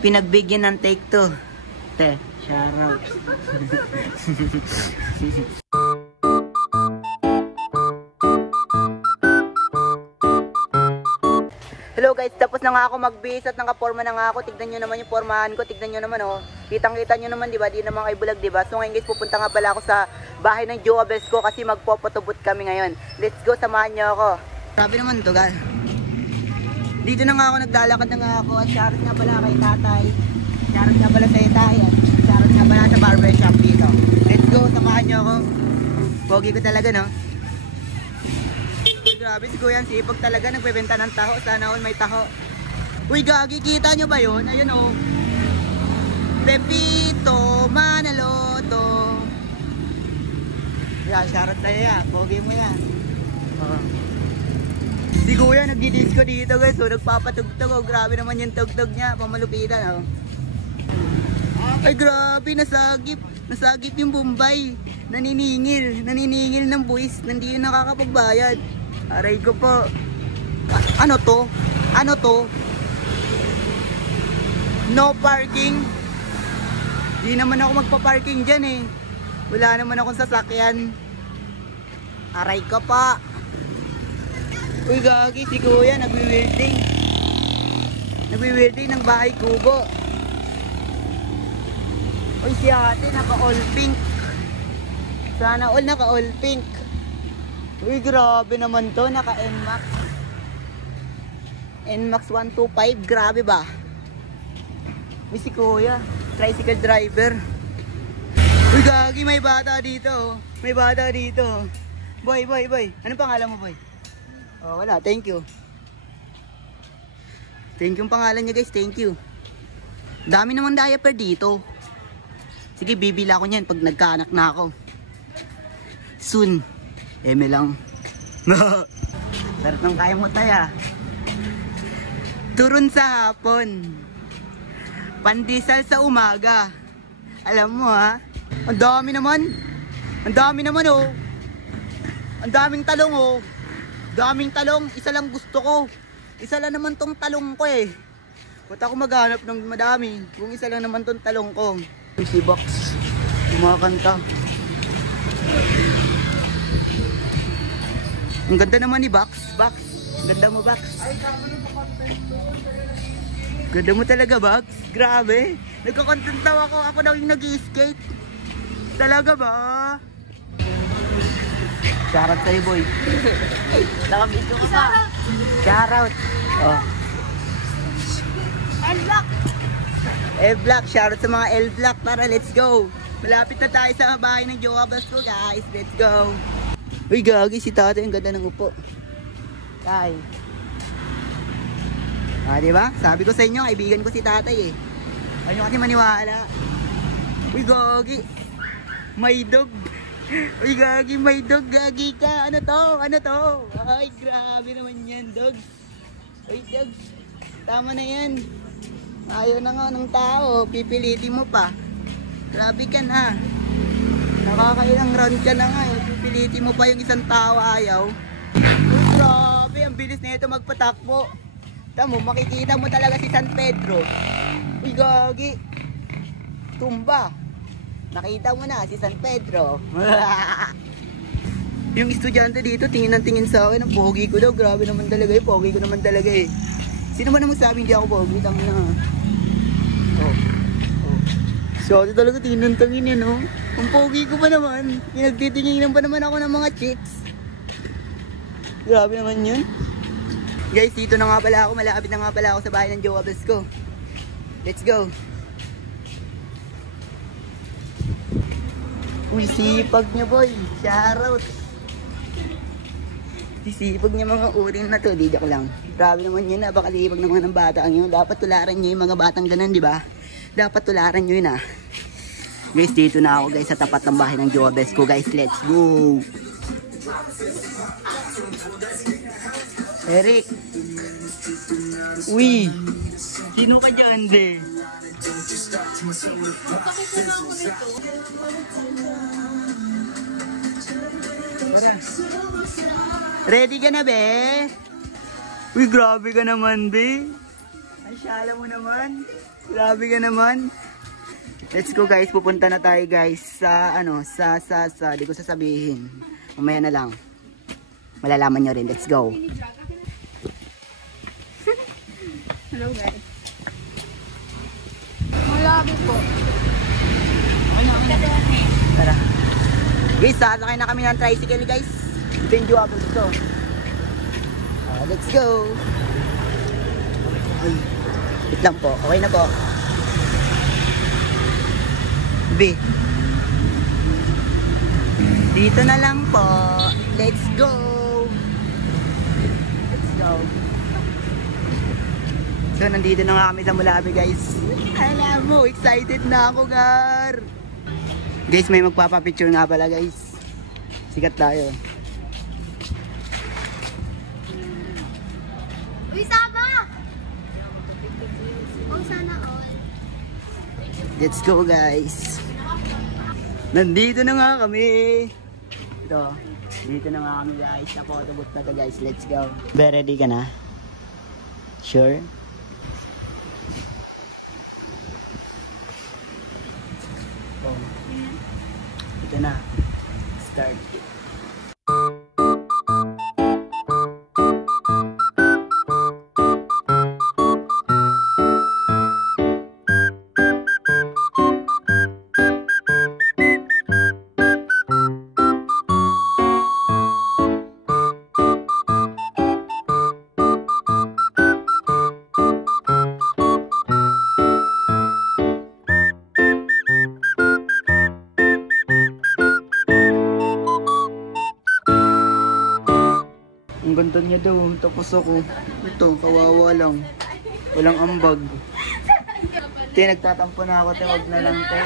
pinagbigyan ng take 2. Te, shoutout. Hello guys, tapos na nga ako magbihis at nakaporma na nga ako. Tignan nyo naman yung pormahan ko. Tignan nyo naman oh. Kitang-kita nyo naman, diba? Di naman kayo bulag, diba? So ngayon guys, pupunta nga pala ako sa bahay ng Joabes ko kasi magpopotobot kami ngayon. Let's go, samahan nyo ako. Grabe naman to, guys. Dito na nga ako, naglalakad na nga ako. At shoutout nga pala kay tatay. Shoutout nga pala sa itay. At shoutout nga pala sa barbershop dito. Let's go, samahan nyo ako. Pogi ko talaga, no? Grabe si Kuya, sipag talaga, nagbebenta ng taho. Sana all may taho. Uy, gagi, kita nyo ba yun? Ayun o. Pepito Manaloto. Yeah, shoutout sa'yo ya. Pogi mo yan. Si Kuya, nagdi-disco dito guys. So, nagpapatugtog. Oh, grabe naman yung tugtog niya. Pamalupitan. Oh. Ay, grabe, nasagip. Nasagip yung Bombay. Naniningil. Naniningil ng buwis. Hindi yun nakakapagbayad. Aray ko po. Ano to? Ano to? No parking? Di naman ako magpa-parking dyan eh. Wala naman akong sasakyan. Aray ko pa. Uy gagi, si Kuya nagwi-welding. Nagwi-welding ng bahay kubo. Uy si ate naka-all pink. Sana all naka-all pink. Uy, grabe naman to. Naka-NMAX. NMAX 125. Grabe ba? Uy, si Kuya. Tricycle driver. Uy, gagi. May bata dito. May bata dito. Boy, boy, boy. Anong pangalan mo, boy? Oh, wala. Thank you. Thank you yung pangalan niya, guys. Thank you. Dami naman diaper dito. Sige, bibila ko niyan pag nagkaanak na ako. Soon. Eme lang. Sarap ng kaya mo taya. Turon sa hapon. Pandesal sa umaga. Alam mo ha? Ang dami naman. Ang dami naman oh. Ang daming talong oh. Daming talong. Isa lang gusto ko. Isa lang naman tong talong ko eh. Ba't ako maghanap ng madami? Kung isa lang naman tong talong ko. Si Box. Kumakanta. Ang ganda naman ni Box. Box. Ganda mo, Box. Ganda mo talaga, Box. Grabe. Nagkakontent daw ako. Ako daw yung nag-i-skate. Talaga ba? Shoutout sa'yo, boy. Nakabidyo ka pa. Shoutout. Oh. L-Block. L-Block. Shoutout sa mga L-Block. Tara, let's go. Malapit na tayo sa bahay ng Joabes ko, guys. Let's go. Uy, gagi si tatay, ang ganda ng upo. Tay. Ah, diba? Sabi ko sa inyo, kaibigan ko si tatay eh. Ayaw kasi maniwala. Uy, gagi. May dog. Uy, gagi, may dog. Gagi ka. Ano to? Ano to? Ay, grabe naman yan, dog. Uy, dog. Tama na yan. Ayaw na nga ng tao. Pipilitin mo pa. Grabe ka na. Nakakailang round ka na nga eh. Pipilitin mo pa yung isang tao ayaw. Uy, grabe, ang bilis na ito magpatakbo. Tamo, makikita mo talaga si San Pedro. Uy, gagi. Tumba. Nakita mo na si San Pedro. Yung estudyante dito, tingin ng tingin sa akin. Ang pogi ko daw. Grabe naman talaga eh. Pogi ko naman talaga eh. Sino man ang magsabi hindi ako pogi? Tama na. Oh. So, ito talaga tingin ng tingin eh, no? Ang pogi ko pa naman. Pinagtitinginan pa naman ako ng mga chicks. Grabe naman yun. Guys, dito na nga pala ako. Malapit na nga pala ako sa bahay ng Joabes ko. Let's go. Uy, sipag niya boy. Shoutout. Sisipag niya mga uring na to. Di joke lang. Grabe naman yun. Napakalipag naman ng bata ang yun. Dapat tularan niyo yung mga batang ganun, di ba? Dapat tularan niyo yun ah. Guys, dito na ako guys sa tapat ng bahay ng Joabes ko guys. Let's go. Eric. Uy. Sino ka dyan, be? Pakisama ako nito. Ready ka na, be? Uy, grabe ka naman, be. Ay, syala mo naman. Grabe ka naman. Let's go guys, pupunta na tayo guys sa di ko sasabihin. Mamaya na lang. Malalaman nyo rin, let's go. Hello guys. Malabi po. Tara. Guys, sasakay na kami ng tricycle guys. Ito yung Duabos to. Let's go. Ay, wait lang po, okay na po. B. Dito na lang po. Let's go. Let's go. So, nandito na nga kami sa Mulabi, guys. Alam mo, excited na ako, gar. Guys, may magpapapicture nga pala, guys. Sikat tayo. Uy, sama! Oh, sana all. Let's go, guys. Nandito na nga kami. Ito. Dito na nga kami guys. Sa photobooth na to guys. Let's go. Be, ready ka na? Sure? Oh. Ito na. Start. Ang ganda niya daw, tapos ako. Ito, kawawa lang. Walang ambag. Te, nagtatampo na ako, te, wag na lang, te.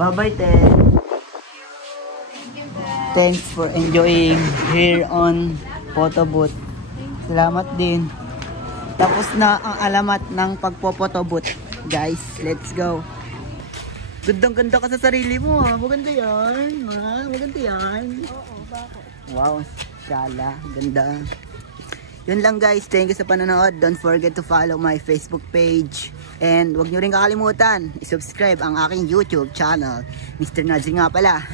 Bye-bye, te. Thanks for enjoying here on photobooth. Salamat din. Tapos na ang alamat ng pagpo-photobooth. Guys, let's go. Gandang-ganda ka sa sarili mo, ha? Maganda yan, ha? Maganda yan. Oo, bakit? Wow, shala. Ganda. Yun lang guys. Thank you sa panonood. Don't forget to follow my Facebook page. And huwag nyo rin kakalimutan, i-subscribe ang aking YouTube channel. Mr. Nazir nga pala.